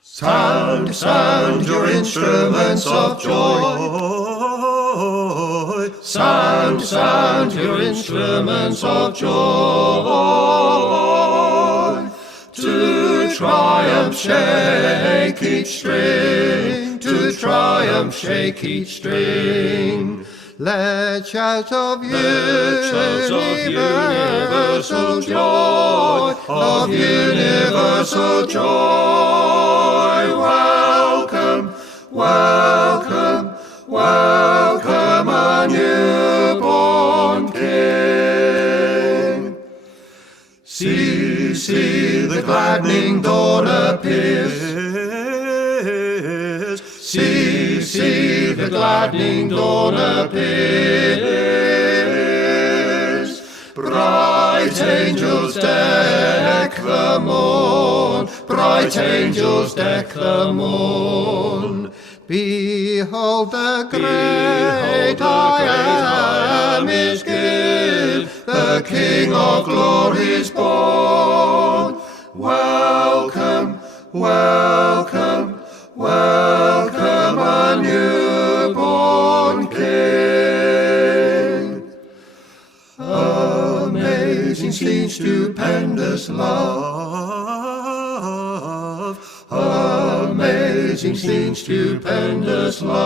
Sound, sound your instruments of joy. Sound, sound your instruments of joy. To triumph shake each string, to triumph shake each string. Let shouts of universal joy, of universal joy. Welcome, welcome, welcome a newborn King. See, see the gladdening dawn appears. See, see the gladdening dawn appears. Bright angels deck the morn, bright angels deck the morn. Behold the great I am is given, the King of glory is born. Welcome, welcome, welcome a newborn King. Amazing scene, stupendous love. Amazing scene, stupendous love.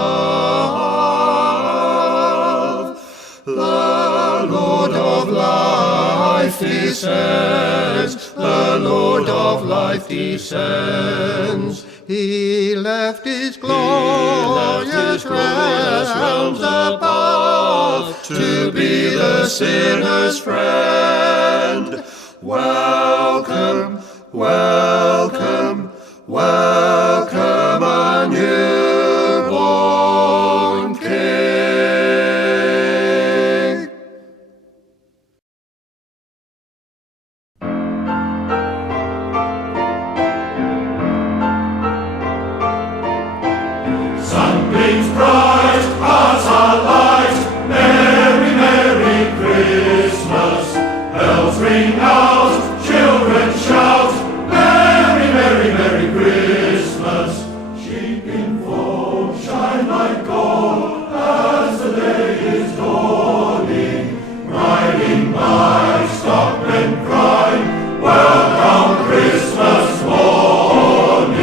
The Lord of life descends. The Lord of life descends. He left his glorious realms above to be the sinner's friend. Welcome, welcome, welcome a newborn King. Sunbeams bright as our light, merry, merry Christmas. Bells ring out, children shout, merry, merry, merry Christmas. Sheep in fold shine like gold as the day is dawning. Riding by stockmen cry, welcome Christmas morning.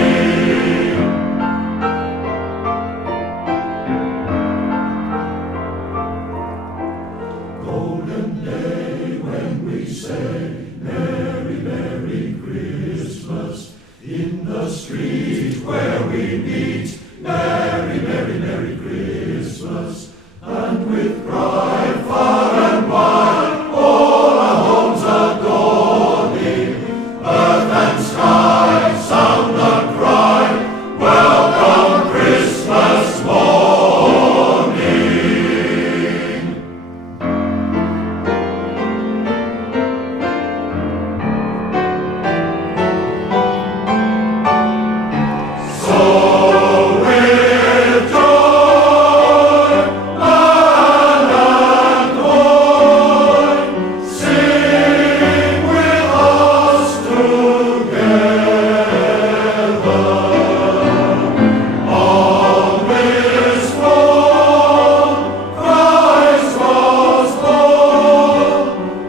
Golden day when we say merry, merry Christmas. In the street where we meet, merry, merry, merry Christmas. And with cry far and wide, all our homes adorning. Earth and sky sound the cry, welcome Christmas morning. So with joy, man and boy, sing with us together. On this morn, Christ was born.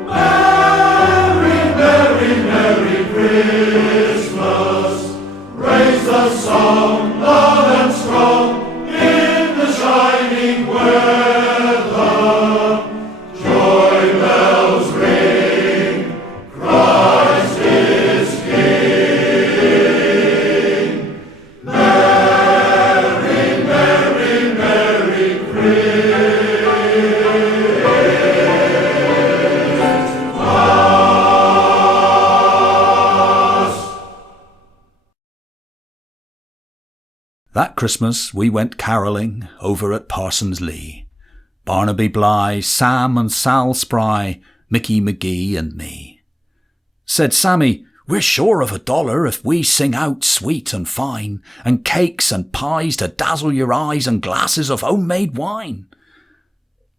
Merry, merry, merry Christmas. Raise the song loud and strong in the shining weather. Joy bells ring, Christ is King. Merry, merry, merry Christmas. That Christmas we went carolling over at Parson's Lee. Barnaby Bligh, Sam and Sal Spry, Mickey McGee and me. Said Sammy, we're sure of $1 if we sing out sweet and fine, and cakes and pies to dazzle your eyes and glasses of homemade wine.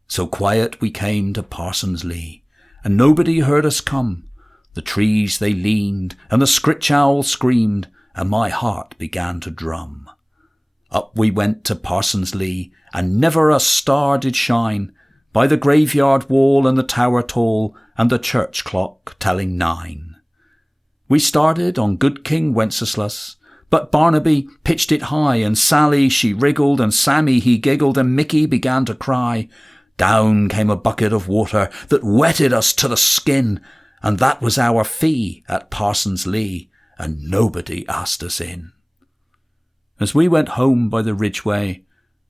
So quiet we came to Parson's Lee, and nobody heard us come. The trees they leaned, and the scritch owl screamed, and my heart began to drum. Up we went to Parson's Lee, and never a star did shine, by the graveyard wall and the tower tall, and the church clock telling 9. We started on good King Wenceslas, but Barnaby pitched it high, and Sally she wriggled, and Sammy he giggled, and Mickey began to cry. Down came a bucket of water that wetted us to the skin, and that was our fee at Parson's Lee, and nobody asked us in. As we went home by the Ridgeway,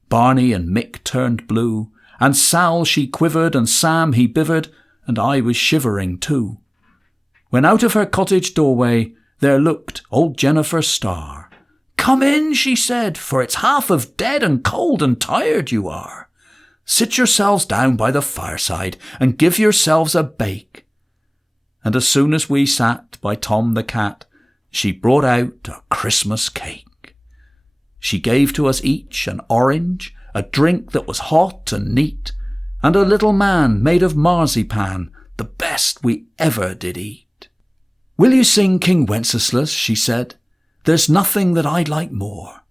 Barney and Mick turned blue, and Sal she quivered, and Sam he bivered, and I was shivering too. When out of her cottage doorway there looked old Jennifer Starr. "Come in," she said, "for it's half of dead and cold and tired you are. Sit yourselves down by the fireside and give yourselves a bake." And as soon as we sat by Tom the cat, she brought out a Christmas cake. She gave to us each an orange, a drink that was hot and neat, and a little man made of marzipan, the best we ever did eat. "Will you sing King Wenceslas?" she said. "There's nothing that I'd like more."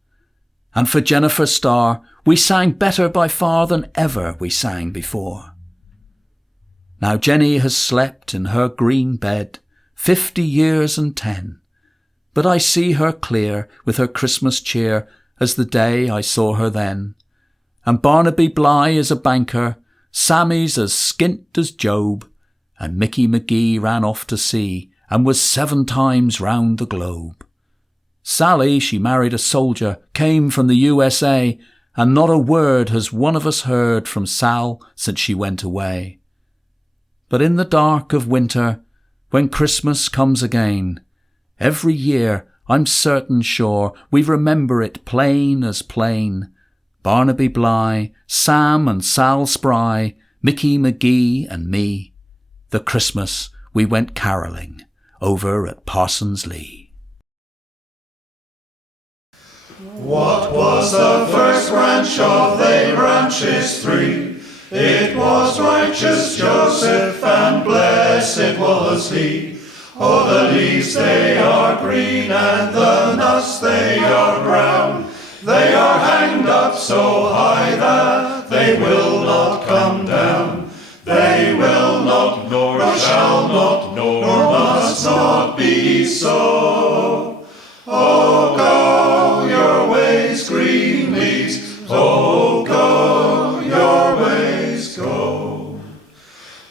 And for Jennifer Starr we sang better by far than ever we sang before. Now Jenny has slept in her green bed 50 years and 10, but I see her clear with her Christmas cheer as the day I saw her then. And Barnaby Bligh is a banker, Sammy's as skint as Job, and Mickey McGee ran off to sea and was 7 times round the globe. Sally, she married a soldier, came from the USA, and not a word has one of us heard from Sal since she went away. But in the dark of winter, when Christmas comes again, every year, I'm certain sure, we remember it plain as plain. Barnaby Bligh, Sam and Sal Spry, Mickey McGee and me, the Christmas we went carolling over at Parson's Lee. What was the first branch of they branches 3? It was righteous Joseph, and blessed was he. Oh, the leaves they are green, and the nuts they are brown. They are hanged up so high that they will not come down. They will not, nor shall not, nor must not be so. Oh, go your ways, green leaves. Oh, go your ways, go.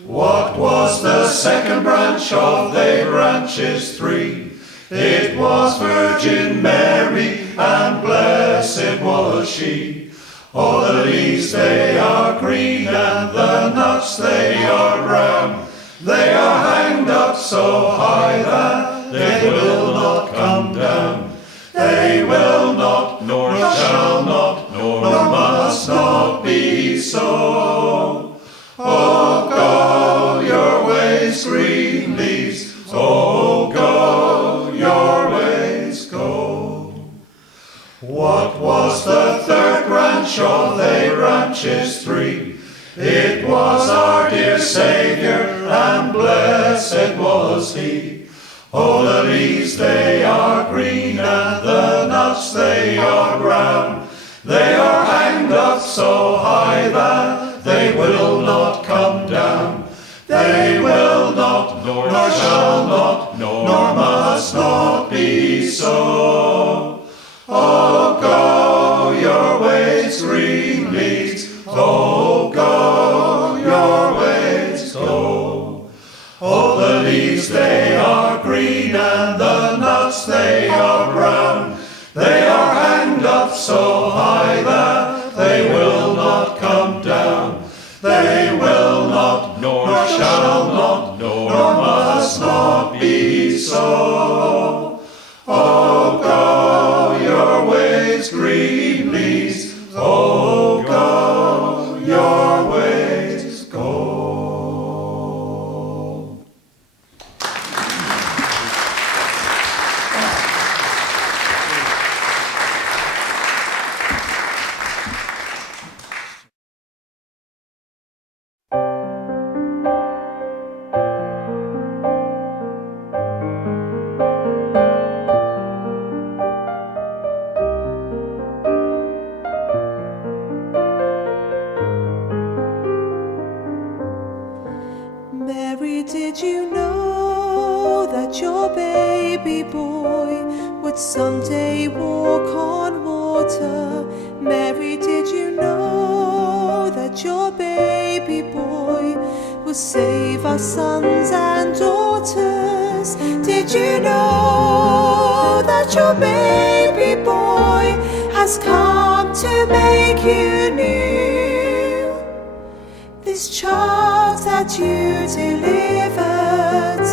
What was the second branch of they branches 3? It was Virgin Mary, and blessed was she. Oh, the leaves they are green, and the nuts they are brown. They are hanged up so high that they will not come down. They will not, nor shall not, nor must not be so. Oh, go your ways, green leaves. Oh, go your ways, go. What was the third branch of they branches 3? It was our dear Saviour, and blessed was he. Oh, the leaves they are green, and the nuts they are brown. They are hanged up so high that they will not come down. They will not, nor shall not, nor must not be so. Oh, go your ways, green leaves. Oh, go your ways, go. Oh, the leaves they are green, and the nuts they are brown. They are hanged up so high that they will not come down. They will not, nor shall not, nor must not be so. Oh, go your ways, green leaves. Oh, go your ways, go. boy would someday walk on water. Mary, did you know that your baby boy will save our sons and daughters? Did you know that your baby boy has come to make you new? This child that you delivered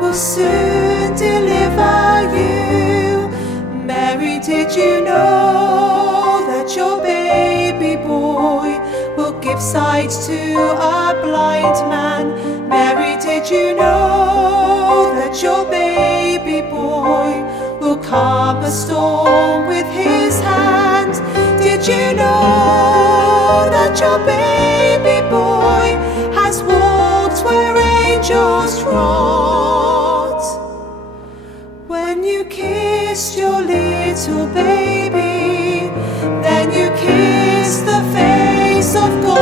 will soon deliver you. Mary, did you know that your baby boy will give sight to a blind man? Mary, did you know that your baby boy will calm a storm with his hand? Did you know that your baby boy has walked where angels trod? When you kissed your little baby, then you kissed the face of God.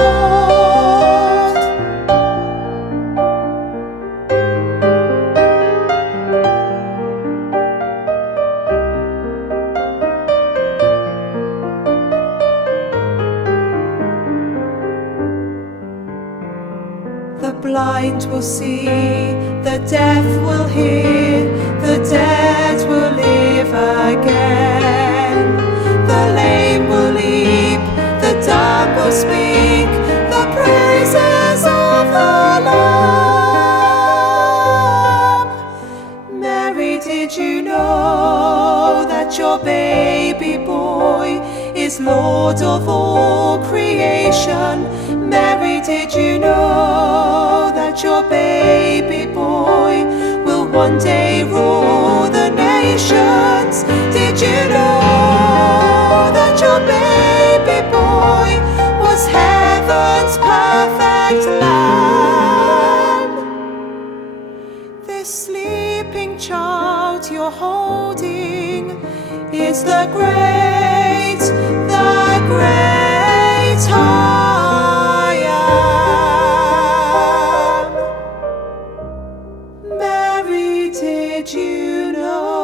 The blind will see, the deaf will hear, the dead will live again. The lame will leap, the dumb will speak, the praises of the Lamb. Mary, did you know that your baby boy is Lord of all creation? Mary, did you know that your baby boy will one day rule the nations? Did you know that your baby boy was heaven's perfect lamb? This sleeping child you're holding is the great I am. Mary, did you know?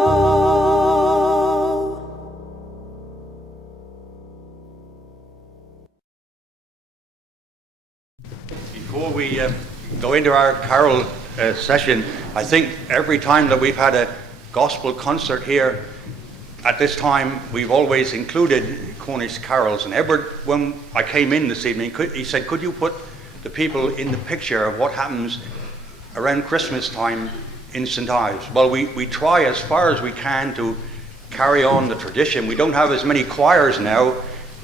Before we go into our carol session, I think every time that we've had a gospel concert here at this time, we've always included Cornish carols. And Edward, when I came in this evening, he said, could you put the people in the picture of what happens around Christmas time in St.Ives? Well, we try as far as we can to carry on the tradition. We don't have as many choirs now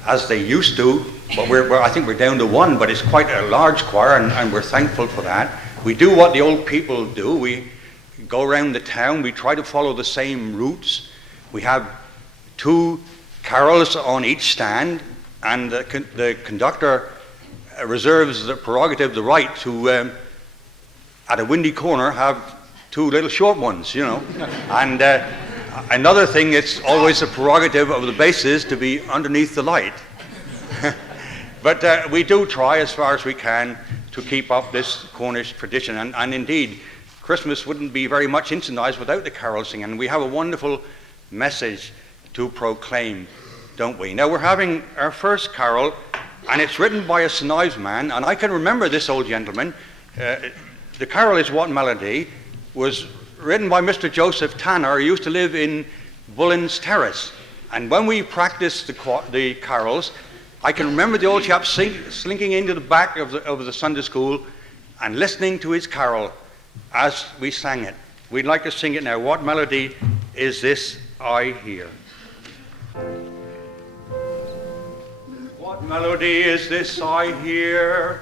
as they used to, but I think we're down to one, but it's quite a large choir, and we're thankful for that. We do what the old people do. We go around the town. We try to follow the same routes. We have 2 carols on each stand, and the conductor reserves the prerogative, the right to, at a windy corner, have 2 little short ones, you know. And another thing, it's always a prerogative of the basses to be underneath the light. But we do try as far as we can to keep up this Cornish tradition. And indeed, Christmas wouldn't be very much in St.Ives without the carol singing. And we have a wonderful message to proclaim, don't we? Now we're having our first carol, and it's written by a St.Ives man, and I can remember this old gentleman. The carol is What Melody, was written by Mr. Joseph Tanner, who used to live in Bullen's Terrace. And when we practiced the carols, I can remember the old chap slinking into the back of the Sunday school and listening to his carol as we sang it. We'd like to sing it now. What melody is this I hear? What melody is this I hear?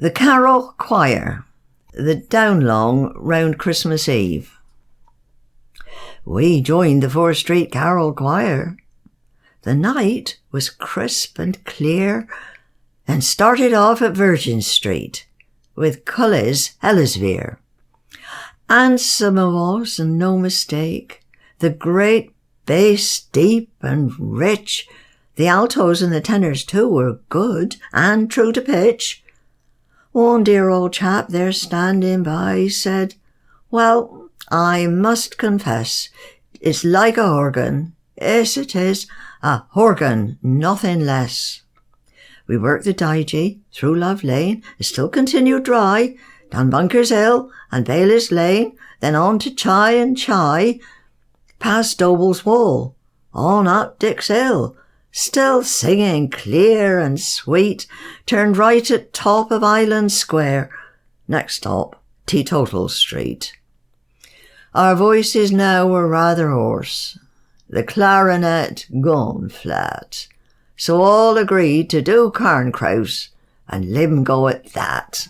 The Carol Choir, the Downlong round Christmas Eve. We joined the 4th Street Carol Choir. The night was crisp and clear and started off at Virgin Street with Cully's Ellisveer. And some of us, and no mistake, the great bass deep and rich. The altos and the tenors too were good and true to pitch. One dear old chap there standing by said, "Well, I must confess, it's like a organ. Yes, it is, a organ, nothing less." We worked the Dyje through Love Lane, it still continued dry, down Bunker's Hill and Bayless Lane, then on to Chai and Chai, past Doble's Wall, on up Dick's Hill, still singing clear and sweet, turned right at top of Island Square, next stop, Teetotal Street. Our voices now were rather hoarse, the clarinet gone flat, so all agreed to do Carnkraus and let 'em go at that.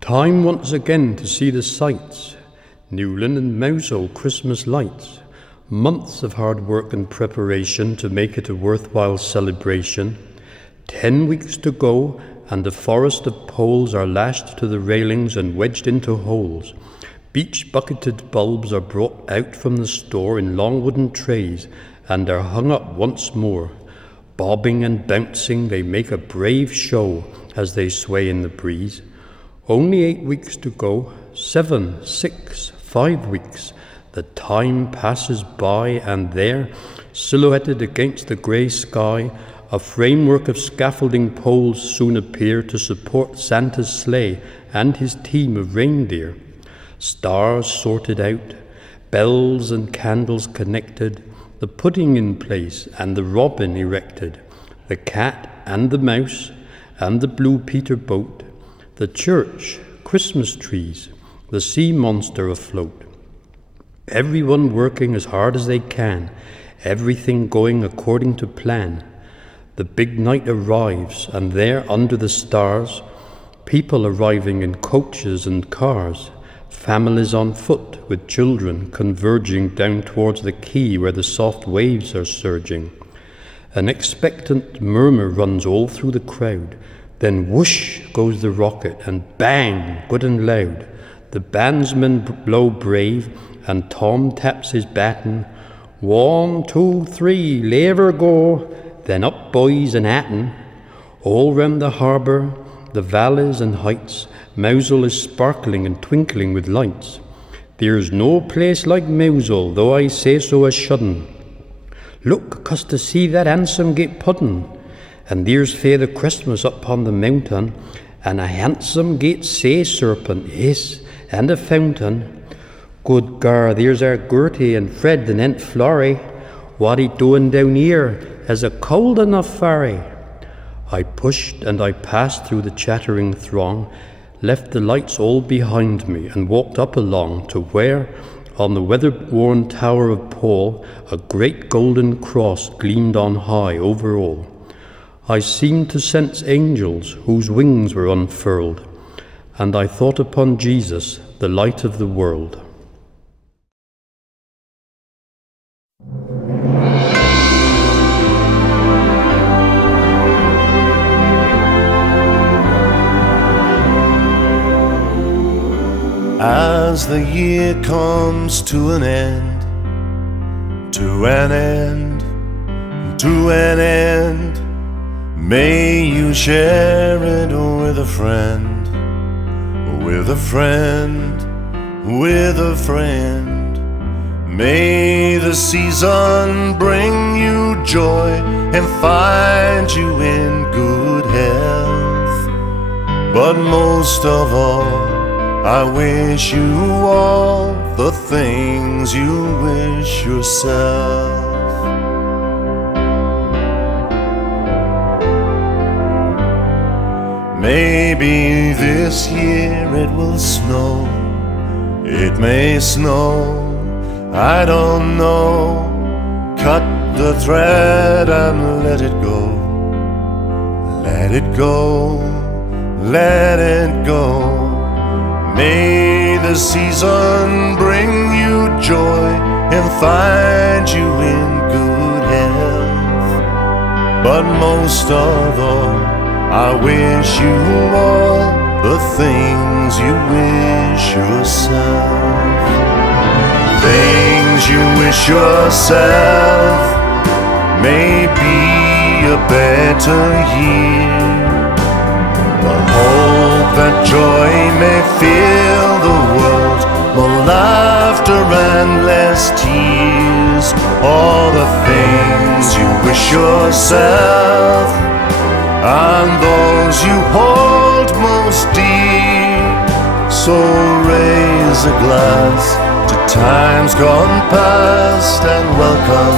Time once again to see the sights, Newlyn and Mousehole Christmas lights. Months of hard work and preparation to make it a worthwhile celebration. 10 weeks to go, and the forest of poles are lashed to the railings and wedged into holes. Beech bucketed bulbs are brought out from the store in long wooden trays and are hung up once more. Bobbing and bouncing, they make a brave show as they sway in the breeze. Only 8 weeks to go, 7, 6, 5 weeks. The time passes by, and there, silhouetted against the grey sky, a framework of scaffolding poles soon appear to support Santa's sleigh and his team of reindeer. Stars sorted out, bells and candles connected, the pudding in place and the robin erected, the cat and the mouse and the blue Peter boat, the church, Christmas trees, the sea monster afloat. Everyone working as hard as they can, everything going according to plan. The big night arrives, and there under the stars, people arriving in coaches and cars, families on foot with children converging down towards the quay where the soft waves are surging. An expectant murmur runs all through the crowd, then whoosh goes the rocket, and bang, good and loud. The bandsmen blow brave, and Tom taps his baton. 1, 2, 3, lever go, then up boys and atten. All round the harbour, the valleys and heights, Mousehole is sparkling and twinkling with lights. There's no place like Mousehole, though I say so a shouldn't. Look, 'cause to see that handsome gate puddin', and there's Father Christmas upon the mountain, and a handsome gate sea serpent, yes, and a fountain. Good gar, there's our Gertie and Fred and Aunt Florrie. What he doing down here as a cold enough fairy? I pushed and I passed through the chattering throng, left the lights all behind me, and walked up along to where, on the weather-worn tower of Paul, a great golden cross gleamed on high over all. I seemed to sense angels whose wings were unfurled, and I thought upon Jesus, the light of the world. As the year comes to an end, to an end, to an end, may you share it with a friend, with a friend, with a friend. May the season bring you joy and find you in good health. But most of all, I wish you all the things you wish yourself. Maybe this year it will snow, it may snow, I don't know. Cut the thread and let it go, let it go, let it go. May the season bring you joy and find you in good health. But most of all, I wish you all the things you wish yourself. Things you wish yourself may be a better year. The hope that joy may fill the world, more laughter and less tears. All the things you wish yourself and those you hold most dear. So raise a glass to times gone past and welcome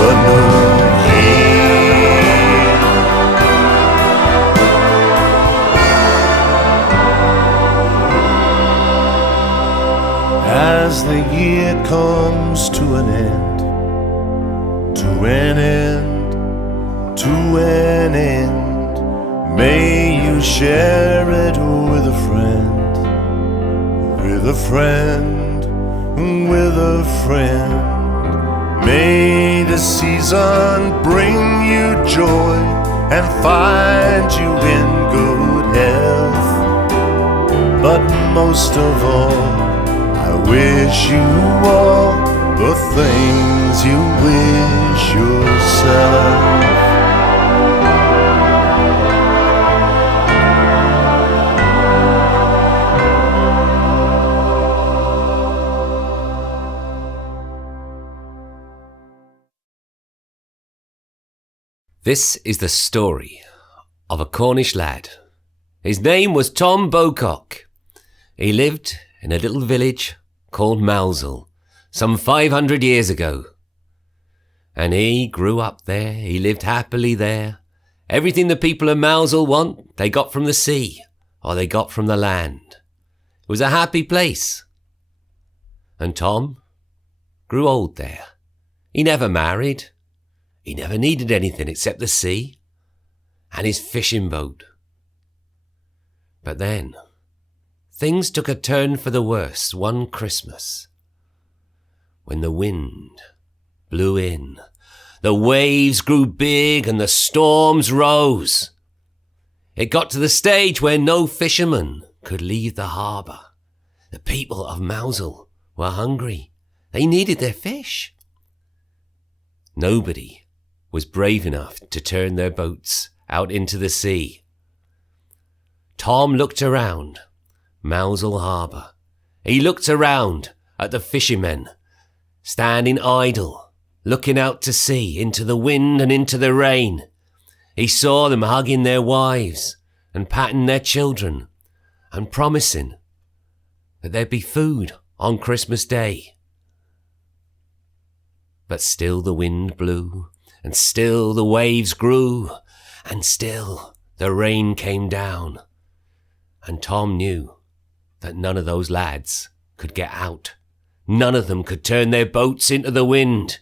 the new year. As the year comes to an end, to an end, to an end, may you share it with a friend, with a friend, with a friend. May the season bring you joy and find you in good health. But most of all, I wish you all the things you wish yourself. This is the story of a Cornish lad. His name was Tom Beaucock. He lived in a little village called Mousel some 500 years ago. And he grew up there, he lived happily there. Everything the people of Mousel want, they got from the sea, or they got from the land. It was a happy place. And Tom grew old there. He never married. He never needed anything except the sea and his fishing boat. But then, things took a turn for the worse one Christmas. When the wind blew in, the waves grew big and the storms rose. It got to the stage where no fisherman could leave the harbour. The people of Mousel were hungry. They needed their fish. Nobody was brave enough to turn their boats out into the sea. Tom looked around Mousel Harbour. He looked around at the fishermen, standing idle, looking out to sea, into the wind and into the rain. He saw them hugging their wives and patting their children and promising that there'd be food on Christmas Day. But still the wind blew, and still the waves grew, and still the rain came down. And Tom knew that none of those lads could get out. None of them could turn their boats into the wind.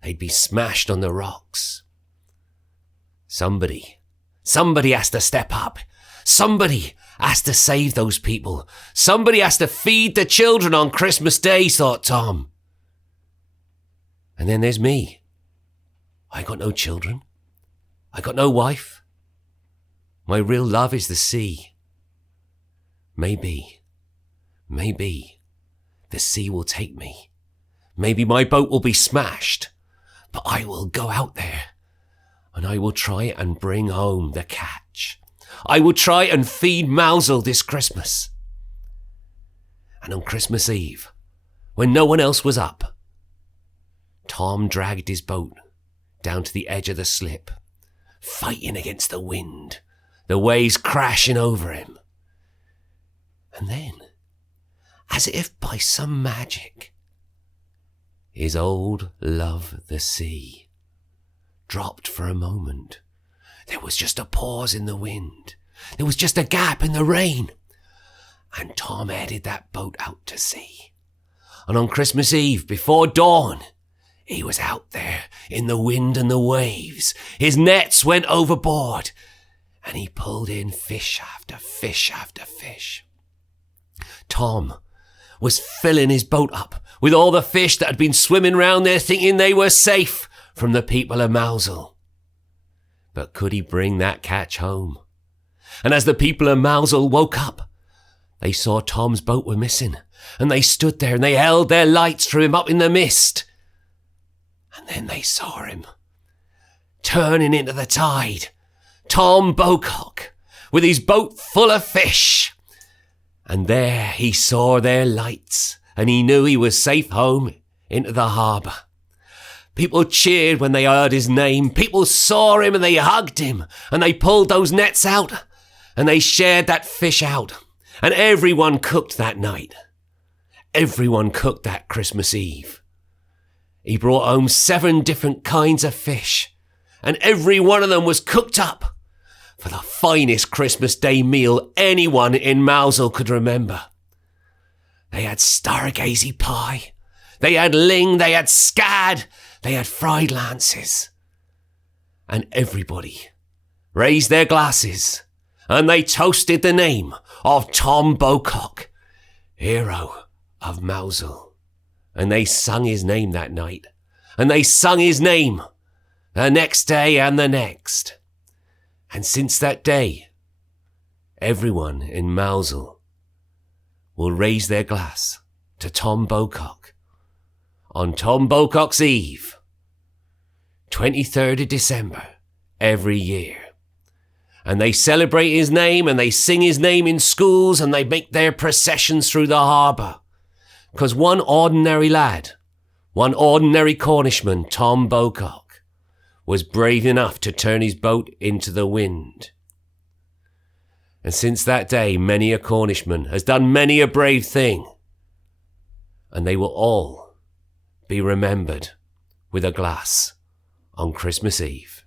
They'd be smashed on the rocks. Somebody has to step up. Somebody has to save those people. Somebody has to feed the children on Christmas Day, thought Tom. And then there's me. I got no children. I got no wife. My real love is the sea. Maybe the sea will take me. Maybe my boat will be smashed, but I will go out there and I will try and bring home the catch. I will try and feed Mousel this Christmas. And on Christmas Eve, when no one else was up, Tom dragged his boat down to the edge of the slip, fighting against the wind, the waves crashing over him. And then, as if by some magic, his old love, the sea, dropped for a moment. There was just a pause in the wind. There was just a gap in the rain. And Tom headed that boat out to sea. And on Christmas Eve, before dawn, he was out there in the wind and the waves. His nets went overboard, and he pulled in fish after fish after fish. Tom was filling his boat up with all the fish that had been swimming round there, thinking they were safe from the people of Mousel. But could he bring that catch home? And as the people of Mousel woke up, they saw Tom's boat were missing, and they stood there and they held their lights for him up in the mist. And then they saw him, turning into the tide, Tom Beaucock, with his boat full of fish. And there he saw their lights, and he knew he was safe home into the harbour. People cheered when they heard his name. People saw him and they hugged him, and they pulled those nets out, and they shared that fish out. And everyone cooked that night. Everyone cooked that Christmas Eve. He brought home 7 different kinds of fish, and every one of them was cooked up for the finest Christmas Day meal anyone in Mousel could remember. They had stargazy pie, they had ling, they had scad, they had fried lances. And everybody raised their glasses and they toasted the name of Tom Beaucock, hero of Mousel. And they sung his name that night. And they sung his name the next day and the next. And since that day, everyone in Mousehole will raise their glass to Tom Bocock on Tom Bocock's Eve, 23rd of December, every year. And they celebrate his name and they sing his name in schools and they make their processions through the harbour. 'Cause one ordinary lad, one ordinary Cornishman, Tom Bocock, was brave enough to turn his boat into the wind. And since that day, many a Cornishman has done many a brave thing. And they will all be remembered with a glass on Christmas Eve.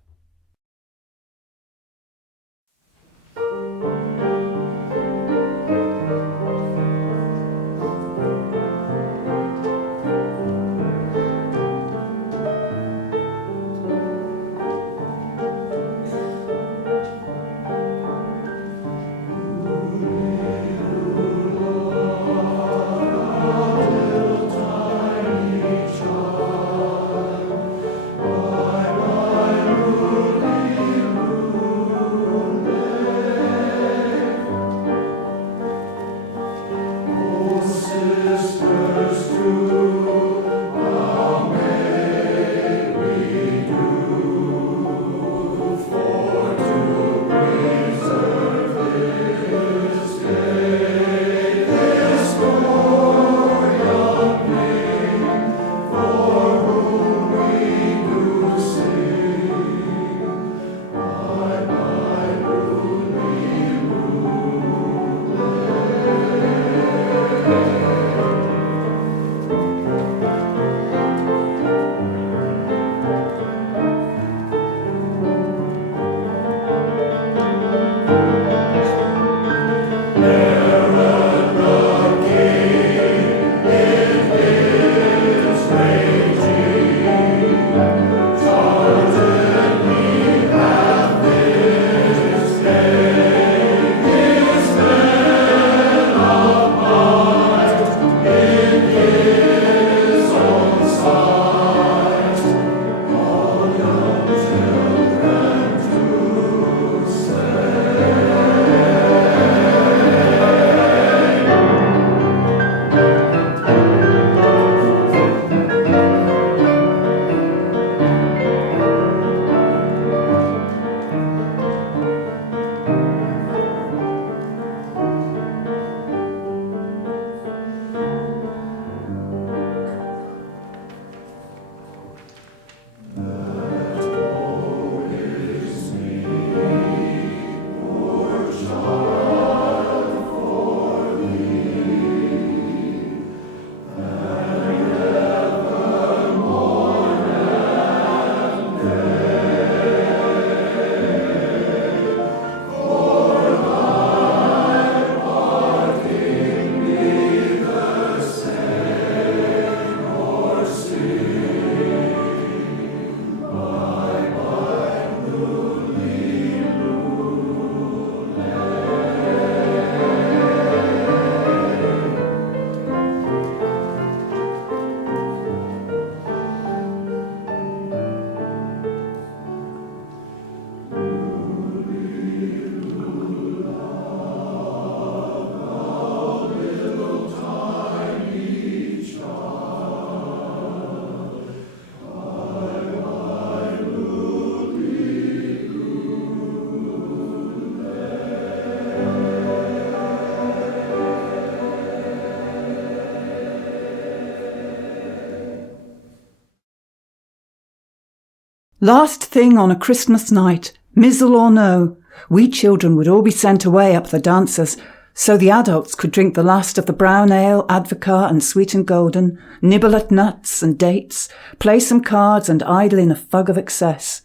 Last thing on a Christmas night, mizzle or no, we children would all be sent away up the dancers, so the adults could drink the last of the brown ale, advocaat and sweet and golden, nibble at nuts and dates, play some cards and idle in a fug of excess.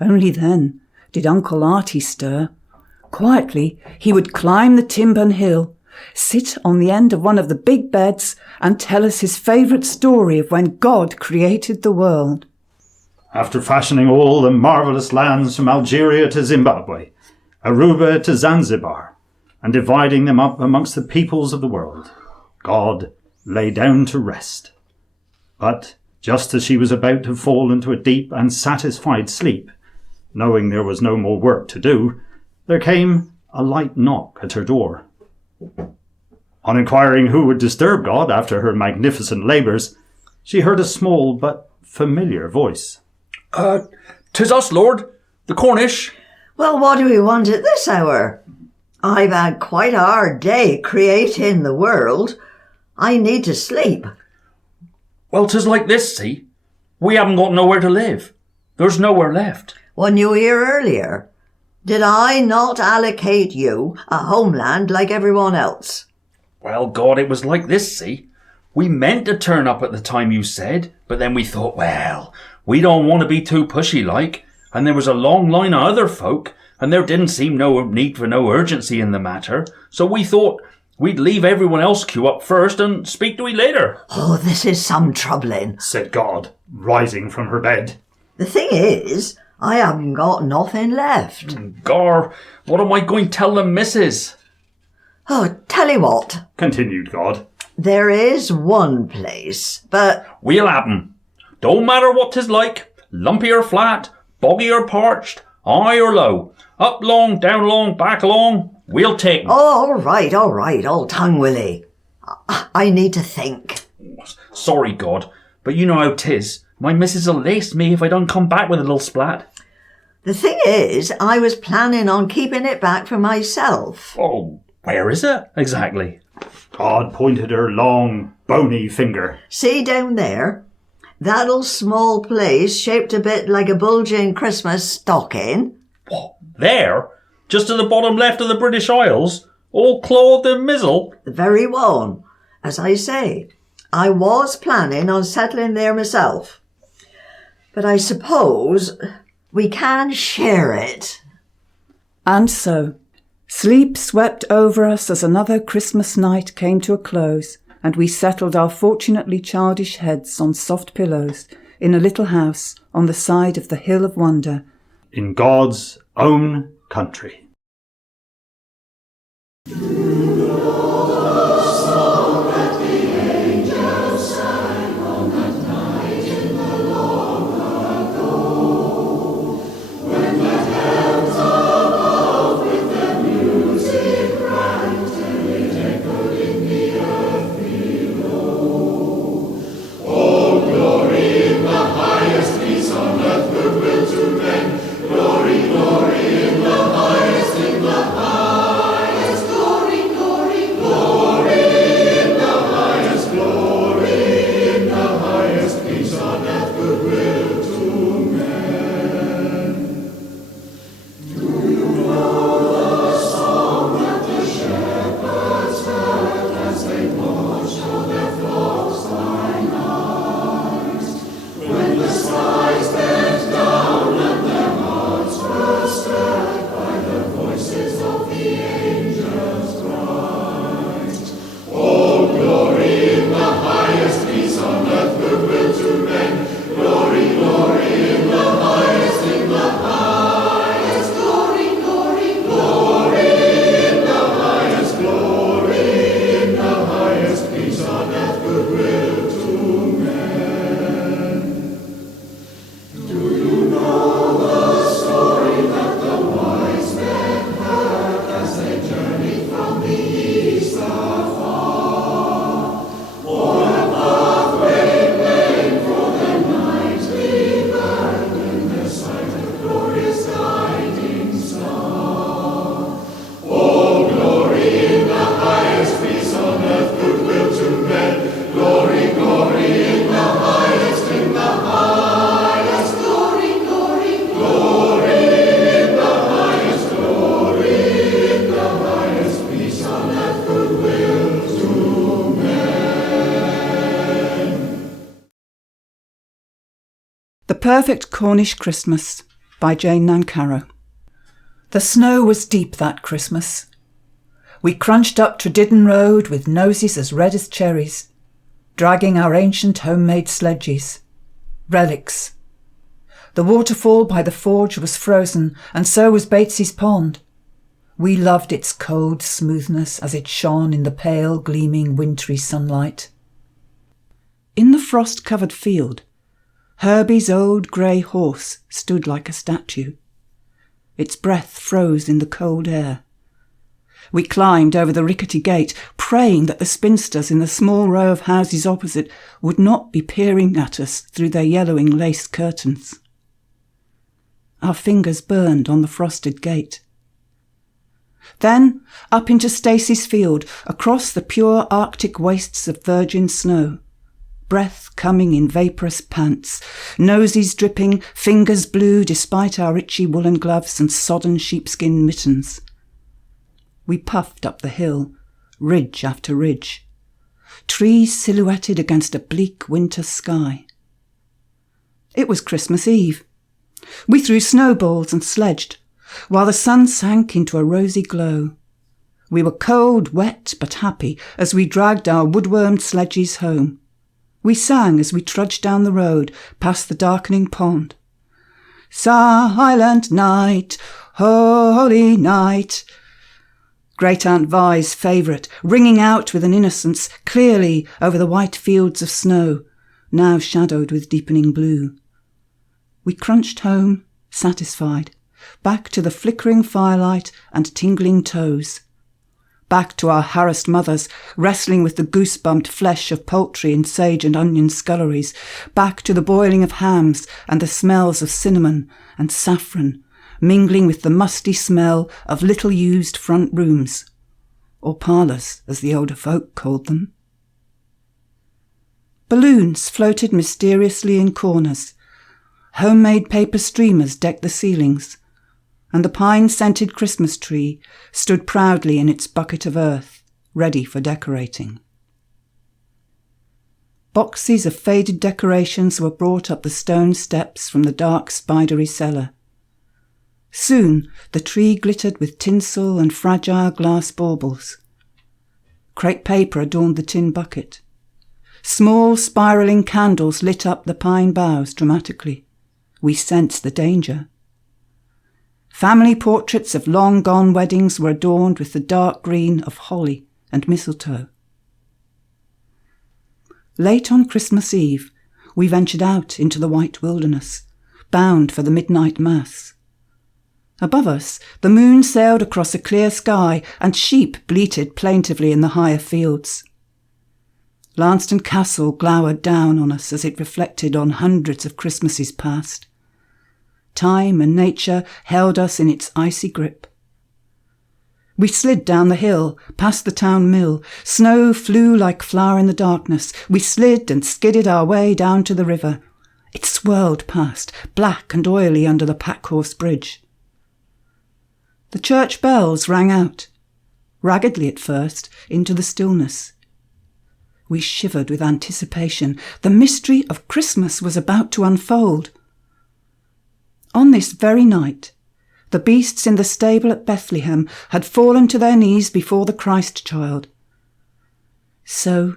Only then did Uncle Artie stir. Quietly he would climb the Timburn Hill, sit on the end of one of the big beds and tell us his favourite story of when God created the world. After fashioning all the marvellous lands from Algeria to Zimbabwe, Aruba to Zanzibar, and dividing them up amongst the peoples of the world, God lay down to rest, But just as she was about to fall into a deep and satisfied sleep, knowing there was no more work to do, there came a light knock at her door. On inquiring who would disturb God after her magnificent labours, she heard a small but familiar voice. "'Tis us, Lord, the Cornish." Well, what do we want at this hour? I've had quite a hard day creating the world. I need to sleep. "Well, 'tis like this, see. We haven't got nowhere to live. There's nowhere left." Wasn't you here earlier? Did I not allocate you a homeland like everyone else? "Well, God, it was like this, see. We meant to turn up at the time you said, but then we thought, well, we don't want to be too pushy like, and there was a long line of other folk, and there didn't seem no need for no urgency in the matter, so we thought we'd leave everyone else queue up first and speak to 'ee later." Oh, this is some troubling, said God, rising from her bed. The thing is, I haven't got nothing left. "Gar, what am I going to tell the missus?" Oh, tell you what, continued God. There is one place, but... "We'll have 'em. Don't matter what 'tis like, lumpy or flat, boggy or parched, high or low, up long, down long, back long, we'll take 'em." Oh, all right, old tongue willy. I need to think. "Sorry, God, but you know how 'tis. My missus'll lace me if I don't come back with a little splat." The thing is, I was planning on keeping it back for myself. "Oh, where is it, exactly?" God pointed her long, bony finger. See down there? That little small place shaped a bit like a bulging Christmas stocking? "What, there? Just to the bottom left of the British Isles? All clothed in mizzle?" The very one. As I say, I was planning on settling there myself. But I suppose we can share it. And so, sleep swept over us as another Christmas night came to a close, and we settled our fortunately childish heads on soft pillows in a little house on the side of the Hill of Wonder, in God's own country. The Perfect Cornish Christmas by Jane Nancarrow. The snow was deep that Christmas. We crunched up Tredidden Road with noses as red as cherries, dragging our ancient homemade sledges. Relics. The waterfall by the forge was frozen, and so was Batesy's pond. We loved its cold smoothness as it shone in the pale, gleaming, wintry sunlight. In the frost-covered field, Herbie's old grey horse stood like a statue. Its breath froze in the cold air. We climbed over the rickety gate, praying that the spinsters in the small row of houses opposite would not be peering at us through their yellowing lace curtains. Our fingers burned on the frosted gate. Then up into Stacey's field, across the pure Arctic wastes of virgin snow, breath coming in vaporous pants, noses dripping, fingers blue despite our itchy woolen gloves and sodden sheepskin mittens. We puffed up the hill, ridge after ridge, trees silhouetted against a bleak winter sky. It was Christmas Eve. We threw snowballs and sledged, while the sun sank into a rosy glow. We were cold, wet, but happy as we dragged our woodwormed sledges home. We sang as we trudged down the road past the darkening pond. Silent night, holy night. Great Aunt Vi's favourite, ringing out with an innocence clearly over the white fields of snow, now shadowed with deepening blue. We crunched home, satisfied, back to the flickering firelight and tingling toes. Back to our harassed mothers, wrestling with the goose-bumped flesh of poultry in sage and onion sculleries. Back to the boiling of hams and the smells of cinnamon and saffron, mingling with the musty smell of little-used front rooms, or parlours, as the older folk called them. Balloons floated mysteriously in corners. Homemade paper streamers decked the ceilings, and the pine-scented Christmas tree stood proudly in its bucket of earth, ready for decorating. Boxes of faded decorations were brought up the stone steps from the dark, spidery cellar. Soon the tree glittered with tinsel and fragile glass baubles. Crepe paper adorned the tin bucket. Small spiralling candles lit up the pine boughs dramatically. We sensed the danger. Family portraits of long-gone weddings were adorned with the dark green of holly and mistletoe. Late on Christmas Eve, we ventured out into the white wilderness, bound for the midnight mass. Above us, the moon sailed across a clear sky, and sheep bleated plaintively in the higher fields. Lanston Castle glowered down on us as it reflected on hundreds of Christmases past. Time and nature held us in its icy grip. We slid down the hill, past the town mill. Snow flew like flour in the darkness. We slid and skidded our way down to the river. It swirled past, black and oily under the Packhorse Bridge. The church bells rang out, raggedly at first, into the stillness. We shivered with anticipation. The mystery of Christmas was about to unfold. On this very night, the beasts in the stable at Bethlehem had fallen to their knees before the Christ-child. So,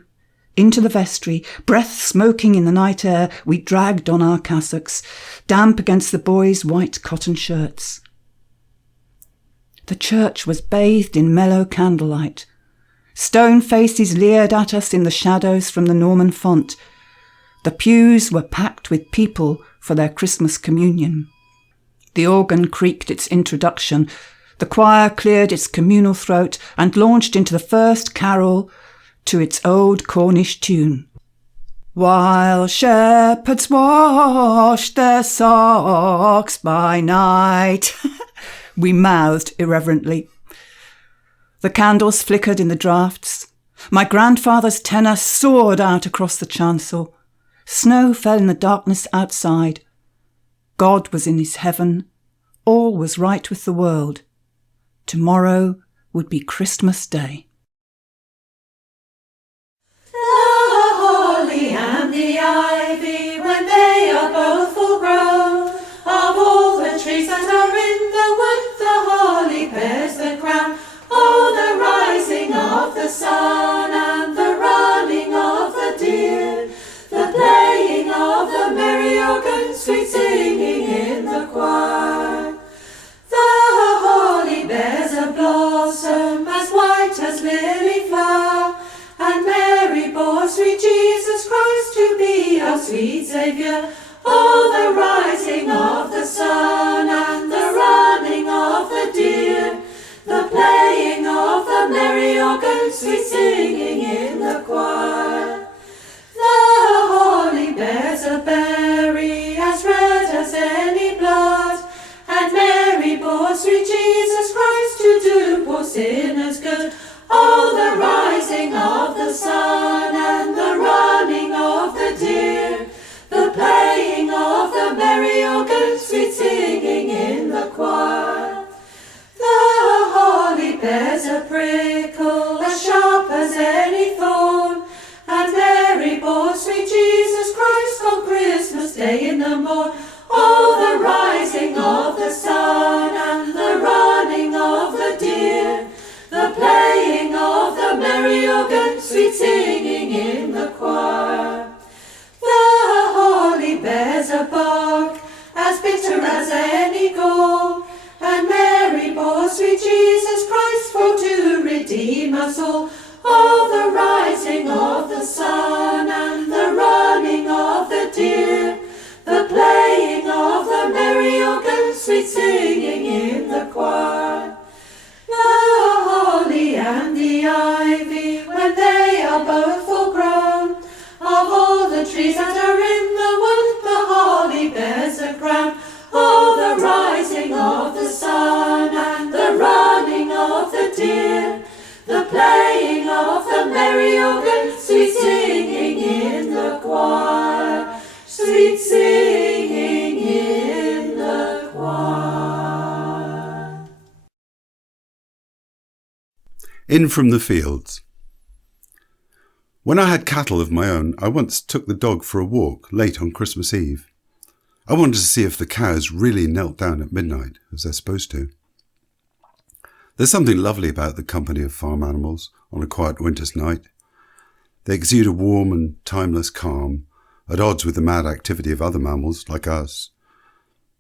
into the vestry, breath smoking in the night air, we dragged on our cassocks, damp against the boys' white cotton shirts. The church was bathed in mellow candlelight. Stone faces leered at us in the shadows from the Norman font. The pews were packed with people for their Christmas communion. The organ creaked its introduction. The choir cleared its communal throat and launched into the first carol to its old Cornish tune. While shepherds washed their socks by night, we mouthed irreverently. The candles flickered in the draughts. My grandfather's tenor soared out across the chancel. Snow fell in the darkness outside. God was in his heaven. All was right with the world. Tomorrow would be Christmas Day. The holly and the ivy, when they are both full grown, of all the trees that are in the wood, the holly bears the crown. Oh, the rising of the sun and the running of the deer, the playing of the merry organ, sweet singing in the choir. The holly bears a blossom as white as lily flower, and Mary bore sweet Jesus Christ to our sweet Saviour. Oh, the rising of the sun and the running of the deer, the playing of the merry organ, sweet singing in the choir. The holy bears a berry as red as any blood, and Mary bore sweet Jesus Christ to do poor sinners good. Oh, the rising of the sun and the running of the deer, the playing of the merry organ, sweet singing in the choir. The holly bears a prickle as sharp as any thorn, and Mary bore sweet Jesus Christ on Christmas Day in the morn. Oh, the rising of the sun and the running of the deer, the playing of the merry organ, sweet singing in the choir. The holly bears a bark as bitter as any gall, and Mary bore sweet Jesus Christ for to redeem us all. Oh, the rising of the sun and the running of the deer, the playing of the merry organ, sweet singing in the choir. The holly and the ivy, when they are both full grown, of all the trees that are in the wood, the holly bears a crown. Oh, the rising of the sun and the running of the deer, the playing of the merry organ, sweet singing in the choir, sweet singing in the choir. In from the fields. When I had cattle of my own, I once took the dog for a walk late on Christmas Eve. I wanted to see if the cows really knelt down at midnight, as they're supposed to. There's something lovely about the company of farm animals on a quiet winter's night. They exude a warm and timeless calm, at odds with the mad activity of other mammals like us.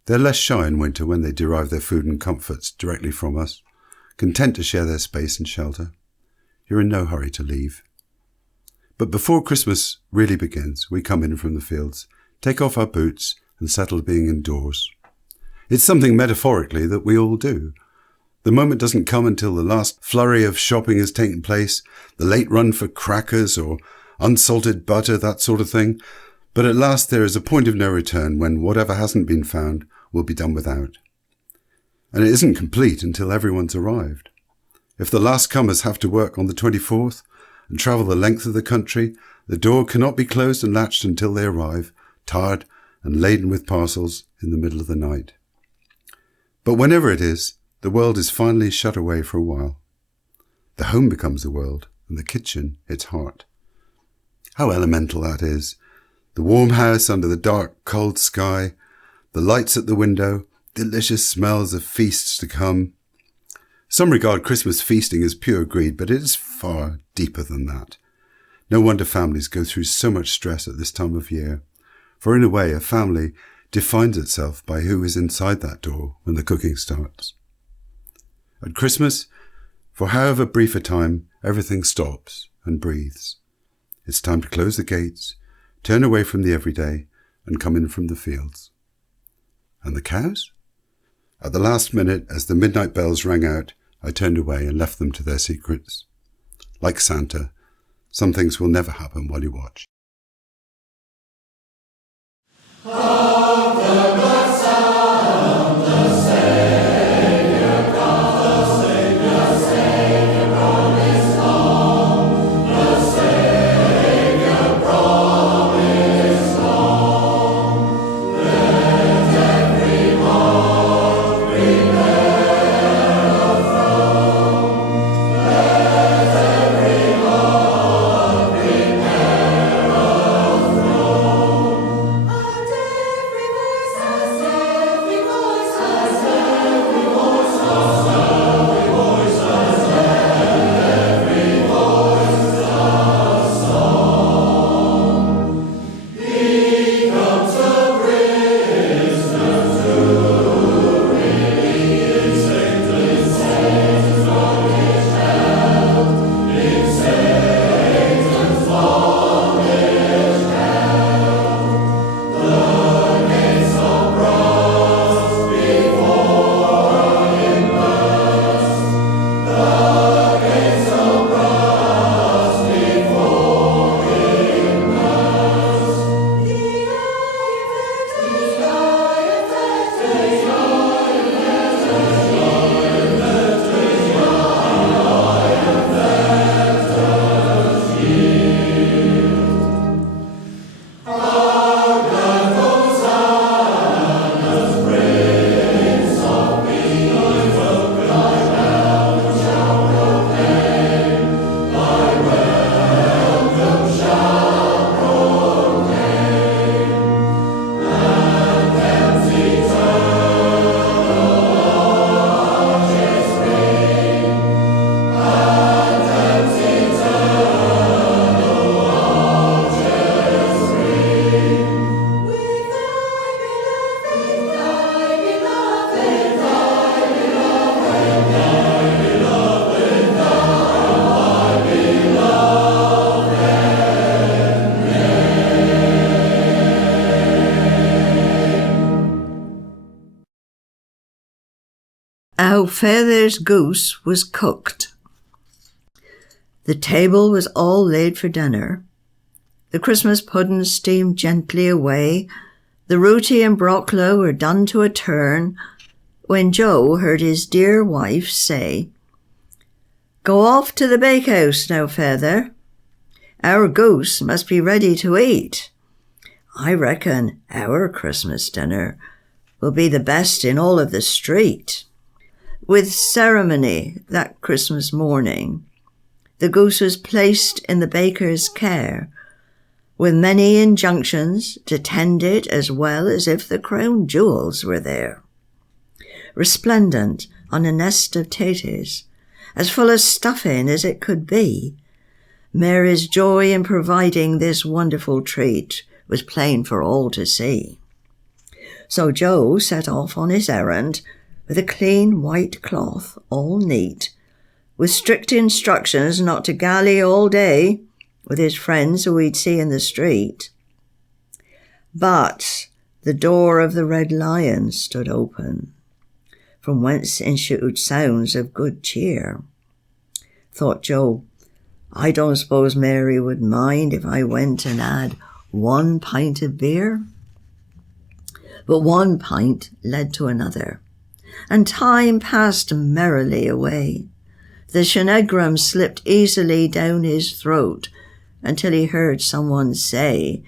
They're less shy in winter when they derive their food and comforts directly from us, content to share their space and shelter. You're in no hurry to leave. But before Christmas really begins, we come in from the fields, take off our boots and settle being indoors. It's something metaphorically that we all do. The moment doesn't come until the last flurry of shopping has taken place, the late run for crackers or unsalted butter, that sort of thing. But at last there is a point of no return when whatever hasn't been found will be done without. And it isn't complete until everyone's arrived. If the last comers have to work on the 24th and travel the length of the country, the door cannot be closed and latched until they arrive, tired and laden with parcels in the middle of the night. But whenever it is, the world is finally shut away for a while. The home becomes the world, and the kitchen its heart. How elemental that is. The warm house under the dark, cold sky, the lights at the window, delicious smells of feasts to come. Some regard Christmas feasting as pure greed, but it is far deeper than that. No wonder families go through so much stress at this time of year, for in a way a family defines itself by who is inside that door when the cooking starts. At Christmas, for however brief a time, everything stops and breathes. It's time to close the gates, turn away from the everyday, and come in from the fields. And the cows? At the last minute, as the midnight bells rang out, I turned away and left them to their secrets. Like Santa, some things will never happen while you watch. Feather's goose was cooked. The table was all laid for dinner. The Christmas pudding steamed gently away. The rooty and brocklow were done to a turn, when Joe heard his dear wife say, "Go off to the bakehouse now, Feather. Our goose must be ready to eat. I reckon our Christmas dinner will be the best in all of the street." With ceremony that Christmas morning, the goose was placed in the baker's care, with many injunctions to tend it as well as if the crown jewels were there. Resplendent on a nest of taties, as full of stuffing as it could be, Mary's joy in providing this wonderful treat was plain for all to see. So Joe set off on his errand with a clean white cloth, all neat, with strict instructions not to galley all day with his friends who he'd see in the street. But the door of the Red Lion stood open, from whence ensued sounds of good cheer. Thought Joe, I don't suppose Mary would mind if I went and had 1 pint of beer? But 1 pint led to another, and time passed merrily away. The shenegrum slipped easily down his throat until he heard someone say,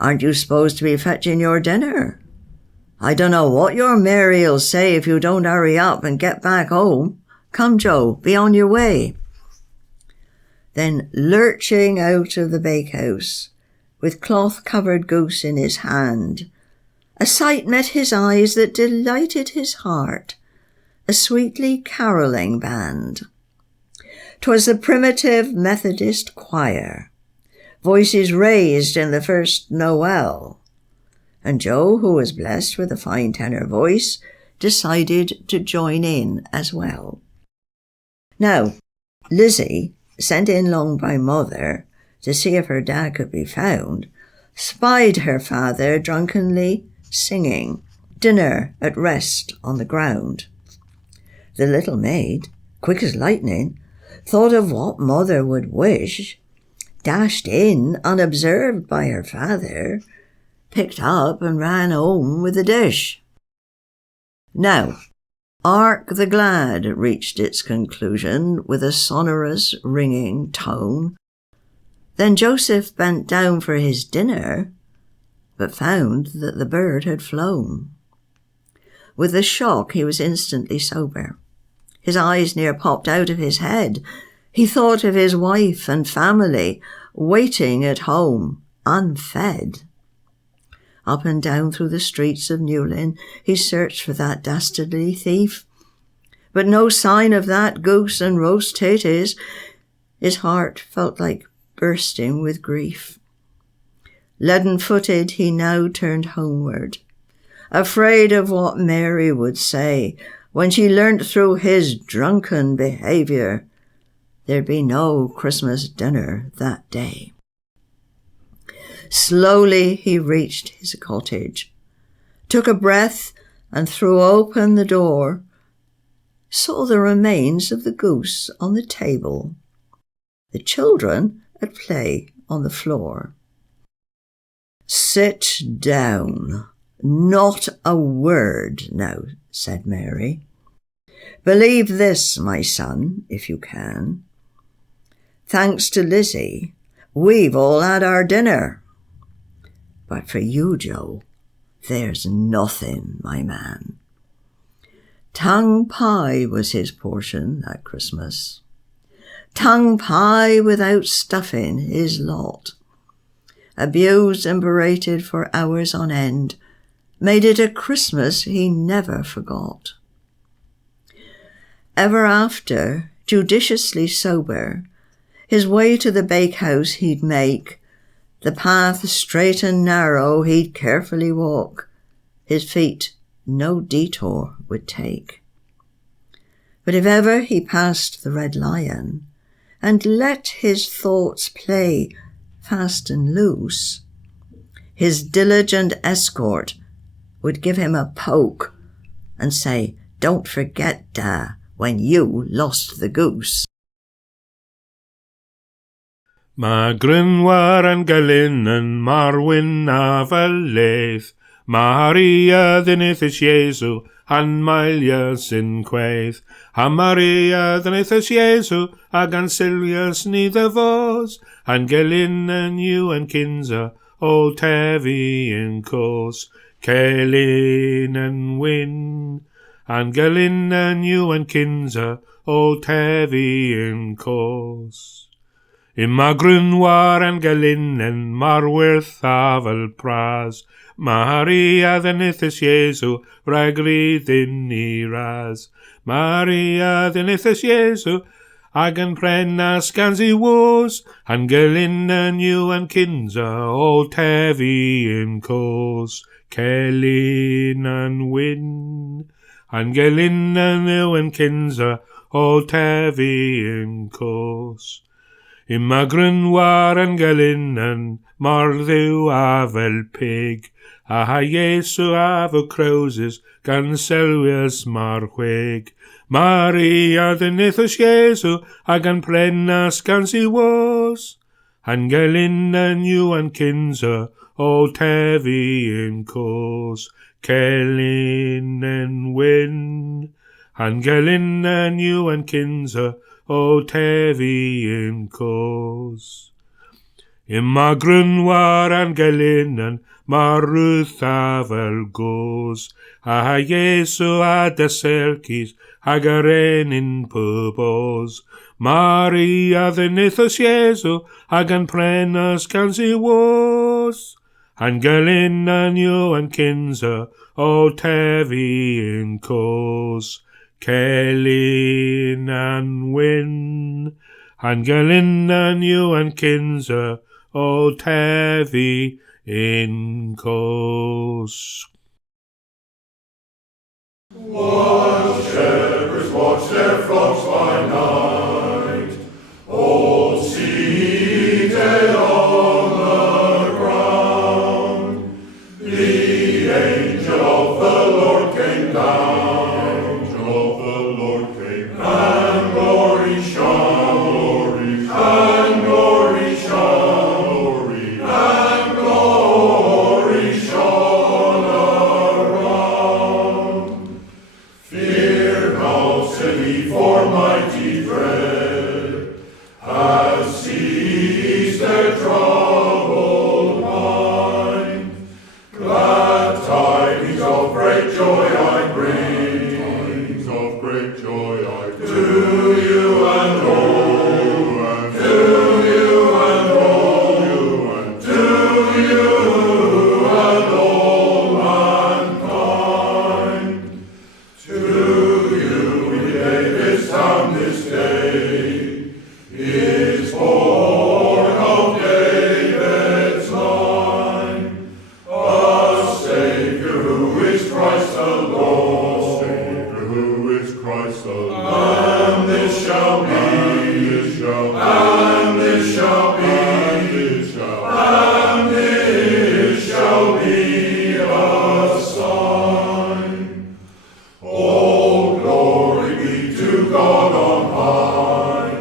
"Aren't you supposed to be fetching your dinner? I don't know what your Mary'll say if you don't hurry up and get back home. Come, Joe, be on your way." Then, lurching out of the bakehouse, with cloth-covered goose in his hand, a sight met his eyes that delighted his heart, a sweetly carolling band. 'Twas the primitive Methodist choir, voices raised in the first Noel, and Joe, who was blessed with a fine tenor voice, decided to join in as well. Now, Lizzie, sent in long by mother to see if her dad could be found, spied her father drunkenly singing "Dinner at Rest" on the ground. The little maid, quick as lightning, thought of what mother would wish, dashed in unobserved by her father, picked up and ran home with the dish. Now, Ark the Glad reached its conclusion with a sonorous, ringing tone. Then Joseph bent down for his dinner, but found that the bird had flown. With the shock, he was instantly sober. His eyes near popped out of his head. He thought of his wife and family waiting at home, unfed. Up and down through the streets of Newlyn he searched for that dastardly thief, but no sign of that goose and roast taties. His heart felt like bursting with grief. Leaden-footed he now turned homeward, afraid of what Mary would say when she learnt through his drunken behaviour there'd be no Christmas dinner that day. Slowly he reached his cottage, took a breath and threw open the door, saw the remains of the goose on the table, the children at play on the floor. "Sit down, not a word now," said Mary. "Believe this, my son, if you can. Thanks to Lizzie, we've all had our dinner. But for you, Joe, there's nothing, my man." Tongue pie was his portion that Christmas. Tongue pie without stuffing his lot. Abused and berated for hours on end, made it a Christmas he never forgot. Ever after, judiciously sober, his way to the bakehouse he'd make, the path straight and narrow he'd carefully walk, his feet no detour would take. But if ever he passed the Red Lion, and let his thoughts play fast and loose, his diligent escort would give him a poke and say, don't forget when you lost the goose. Ma Grynwar an Galyn yn marwyn a fel leith, Maria ddynithus Iesu, han Mailia sy'n quaith. Han Maria ddynithus Iesu, ag an Silius ni ddefos, han Galyn yn yw yn Kinsa, o tefi yn cos, Celyn yn wyn. Han Galyn yn yw yn Kinsa, o tefi yn cos. Imma Grynwar an Galyn yn marwyrth a fel pras, Maria ddynithus Iesu, ragrydd yn I ras. Maria ddynithus Iesu, ag yn prenas gans I wos, han Galyn yn yw yn Kinsa, o tefi yn cos, Celyn yn wyn. Han Galyn yn yw yn Kinsa, o tefi yn cos. Imma Grynwar an Galyn yn morddiw a fel pig, a ha Iesu a fy crowses gan Selwius mar chweg. Maria ddynithus Iesu a gan prenas gan si was, han Galyn yn yw yn Kinsa, o tefi yn cos, Celyn yn wyn. Han Galyn yn yw yn Kinsa, o tefi yn cos. Imma Grynwar an Galyn yn marwth a fel gos, a ha Iesu a dy selcis ag yr enyn pybos. Maria ddynithus Iesu ag yn prenas gan si was, han Galyn yn yw yn Kinsa, o tefi yn cos, Celyn yn wyn. Han Galyn yn yw yn Kinsa, o tefi in cos. While shepherds watch their flocks by night, all seated on the ground, the angel of the Lord came down. And glory shone, and glory shone, and glory shone around. Fear not, said he, for mighty dread has seized their troubled mind. Glad tidings of great joy I bring, tidings of great joy I bring. To you and all, and to you and all, and to you and all mankind. To you we lay this town this day, is born of David's line, a Saviour who is Christ the Lord, Saviour who is Christ the Lord. And this shall be, and this shall be, and this shall be a sign. All glory be to God on high,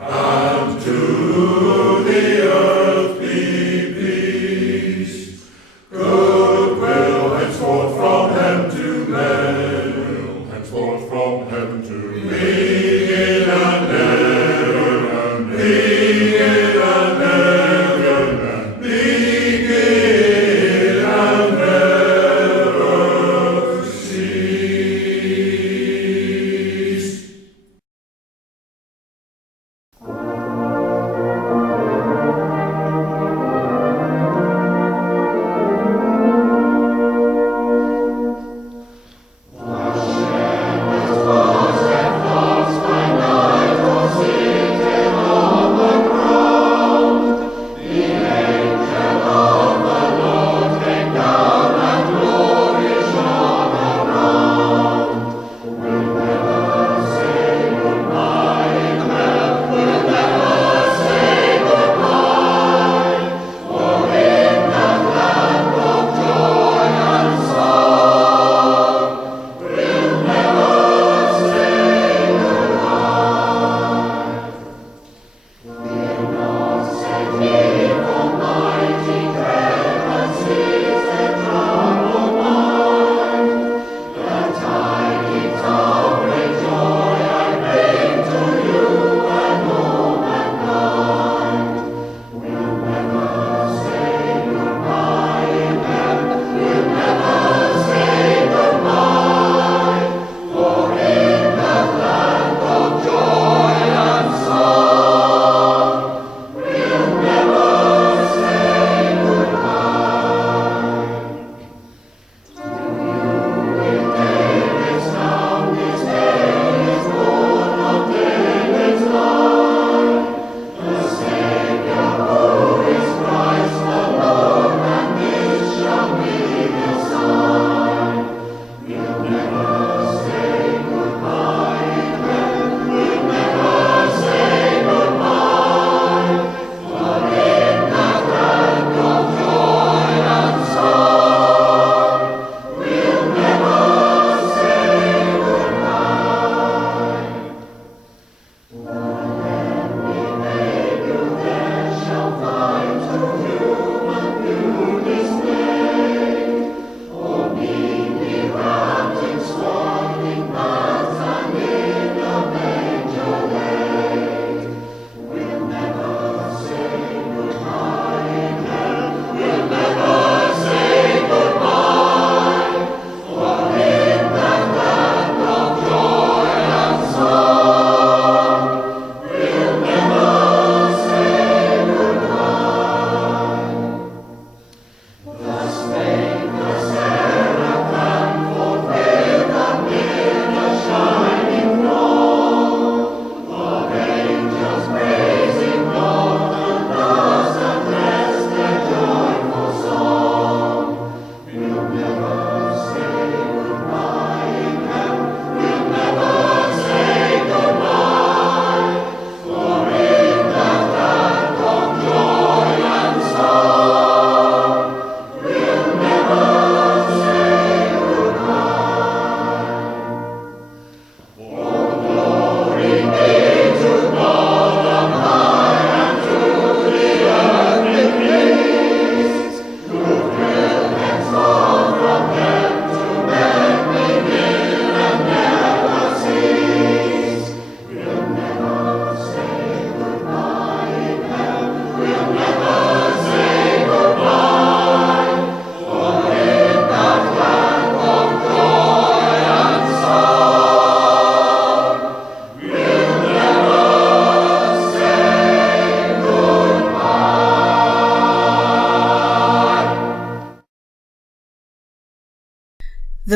and to the earth be peace. Goodwill henceforth from heaven to men, henceforth from heaven to begin and never, begin and never, begin and never cease.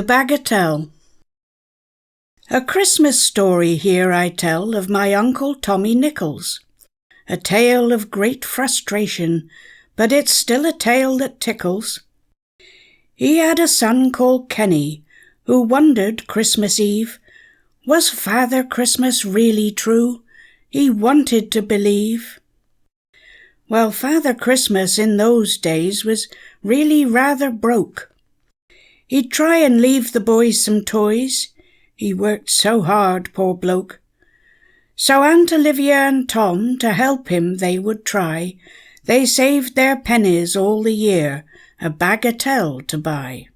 The Bagatelle. A Christmas story here I tell of my Uncle Tommy Nichols. A tale of great frustration, but it's still a tale that tickles. He had a son called Kenny, who wondered Christmas Eve, was Father Christmas really true? He wanted to believe. Well, Father Christmas in those days was really rather broke. He'd try and leave the boys some toys. He worked so hard, poor bloke. So Aunt Olivia and Tom, to help him they would try. They saved their pennies all the year, a bagatelle to buy.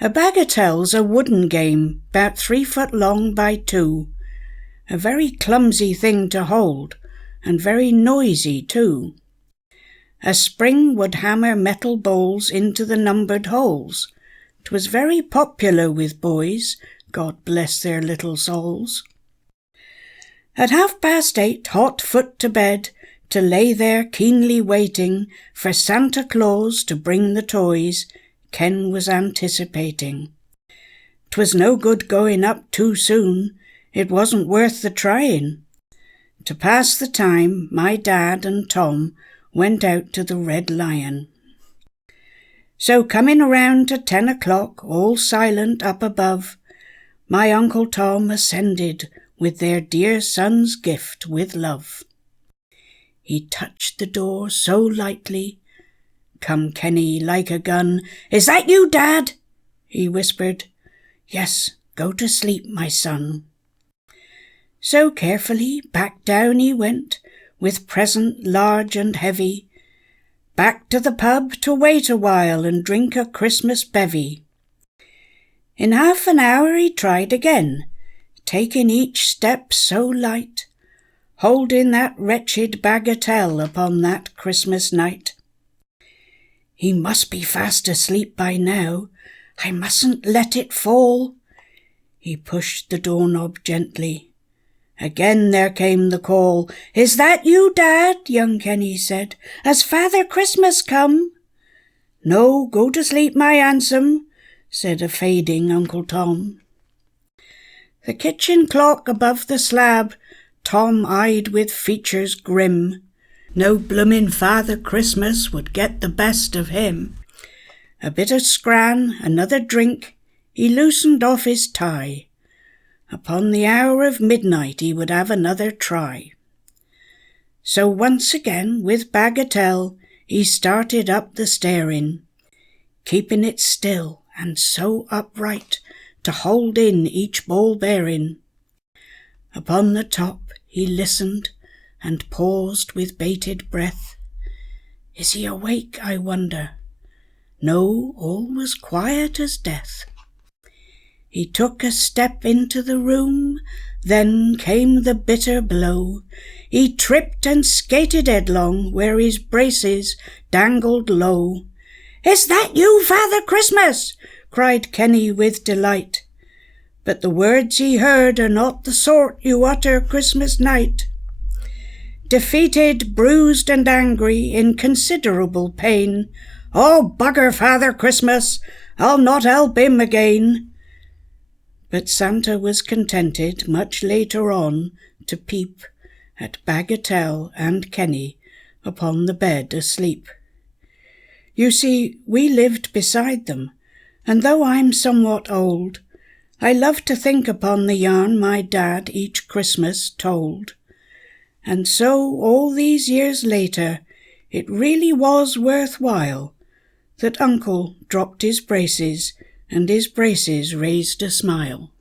A bagatelle's a wooden game, 'bout 3 foot long by 2. A very clumsy thing to hold, and very noisy too. A spring would hammer metal bowls into the numbered holes. 'Twas very popular with boys, God bless their little souls. At 8:30, hot foot to bed, to lay there keenly waiting for Santa Claus to bring the toys Ken was anticipating. 'Twas no good going up too soon, it wasn't worth the trying. To pass the time, my dad and Tom went out to the Red Lion. So coming around to 10 o'clock, all silent up above, my Uncle Tom ascended with their dear son's gift with love. He touched the door so lightly. Come Kenny like a gun. Is that you, Dad? He whispered. Yes, go to sleep, my son. So carefully back down he went, with present large and heavy, back to the pub to wait a while and drink a Christmas bevy. In half an hour he tried again, taking each step so light, holding that wretched bagatelle upon that Christmas night. He must be fast asleep by now. I mustn't let it fall. He pushed the doorknob gently. Again there came the call. Is that you, Dad? Young Kenny said. Has Father Christmas come? No, go to sleep, my handsome, said a fading Uncle Tom. The kitchen clock above the slab Tom eyed with features grim. No bloomin' Father Christmas would get the best of him. A bit of scran, another drink, he loosened off his tie. Upon the hour of midnight he would have another try. So once again, with bagatelle, he started up the stairin', keeping it still and so upright to hold in each ball bearing. Upon the top he listened and paused with bated breath. Is he awake, I wonder? No, all was quiet as death. He took a step into the room, then came the bitter blow. He tripped and skated headlong where his braces dangled low. Is that you, Father Christmas? Cried Kenny with delight. But the words he heard are not the sort you utter Christmas night. Defeated, bruised and angry, in considerable pain, Oh, bugger Father Christmas, I'll not help him again. But Santa was contented much later on to peep at Bagatelle and Kenny upon the bed asleep. You see, we lived beside them, and though I'm somewhat old, I love to think upon the yarn my dad each Christmas told. And so, all these years later, it really was worthwhile that Uncle dropped his braces and his braces raised a smile.